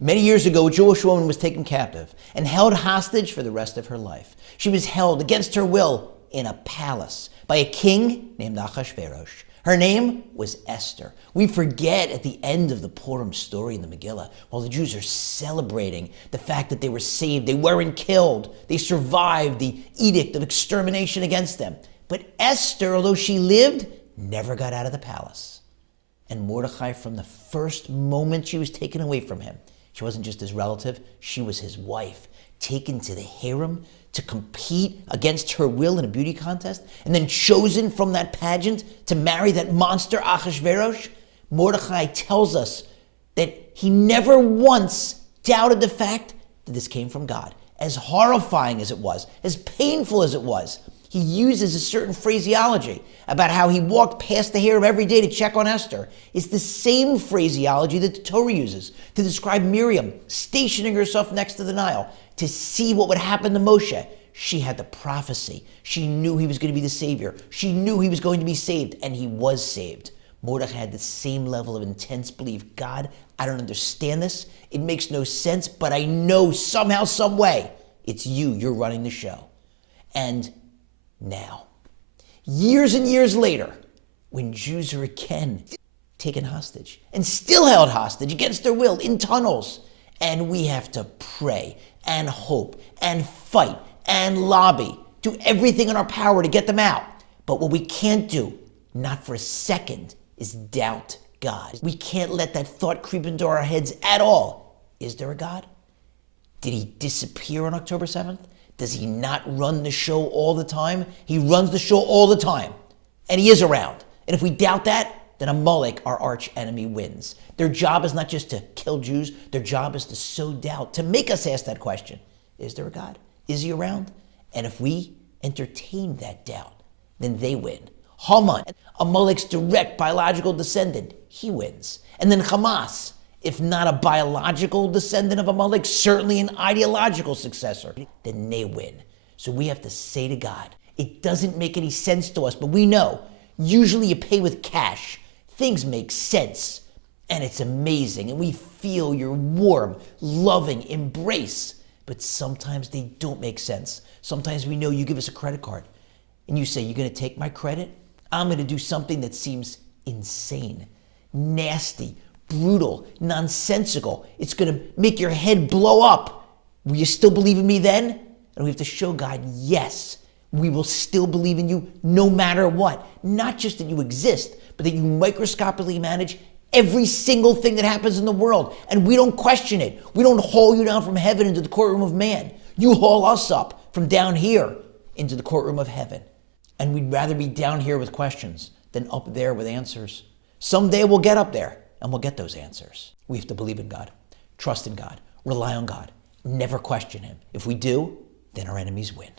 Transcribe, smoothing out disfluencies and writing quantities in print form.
Many years ago, a Jewish woman was taken captive and held hostage for the rest of her life. She was held against her will in a palace by a king named Achashverosh. Her name was Esther. We forget at the end of the Purim story in the Megillah, while the Jews are celebrating the fact that they were saved, they weren't killed, they survived the edict of extermination against them. But Esther, although she lived, never got out of the palace. And Mordecai, from the first moment she was taken away from him, she wasn't just his relative, she was his wife, taken to the harem to compete against her will in a beauty contest, and then chosen from that pageant to marry that monster Achashverosh. Mordecai tells us that he never once doubted the fact that this came from God. As horrifying as it was, as painful as it was, he uses a certain phraseology about how he walked past the harem every day to check on Esther. It's the same phraseology that the Torah uses to describe Miriam stationing herself next to the Nile to see what would happen to Moshe. She had the prophecy. She knew he was going to be the Savior. She knew he was going to be saved, and he was saved. Mordecai had the same level of intense belief. God, I don't understand this. It makes no sense, but I know somehow, some way, it's you. You're running the show. And now, years and years later, when Jews are again taken hostage and still held hostage against their will in tunnels, and we have to pray and hope and fight and lobby, do everything in our power to get them out. But what we can't do, not for a second, is doubt God. We can't let that thought creep into our heads at all. Is there a God? Did he disappear on October 7th? Does he not run the show all the time? He runs the show all the time, and he is around. And if we doubt that, then Amalek, our arch enemy, wins. Their job is not just to kill Jews. Their job is to sow doubt, to make us ask that question. Is there a God? Is he around? And if we entertain that doubt, then they win. Haman, Amalek's direct biological descendant, he wins. And then Hamas, if not a biological descendant of Amalek, certainly an ideological successor, then they win. So we have to say to God, it doesn't make any sense to us, but we know, usually you pay with cash. Things make sense, and it's amazing, and we feel your warm, loving embrace. But sometimes they don't make sense. Sometimes we know you give us a credit card, and you say, you're going to take my credit? I'm going to do something that seems insane, nasty, brutal, nonsensical. It's going to make your head blow up. Will you still believe in me then? And we have to show God, yes, we will still believe in you no matter what. Not just that you exist, but that you microscopically manage every single thing that happens in the world. And we don't question it. We don't haul you down from heaven into the courtroom of man. You haul us up from down here into the courtroom of heaven. And we'd rather be down here with questions than up there with answers. Someday we'll get up there and we'll get those answers. We have to believe in God, trust in God, rely on God, never question him. If we do, then our enemies win.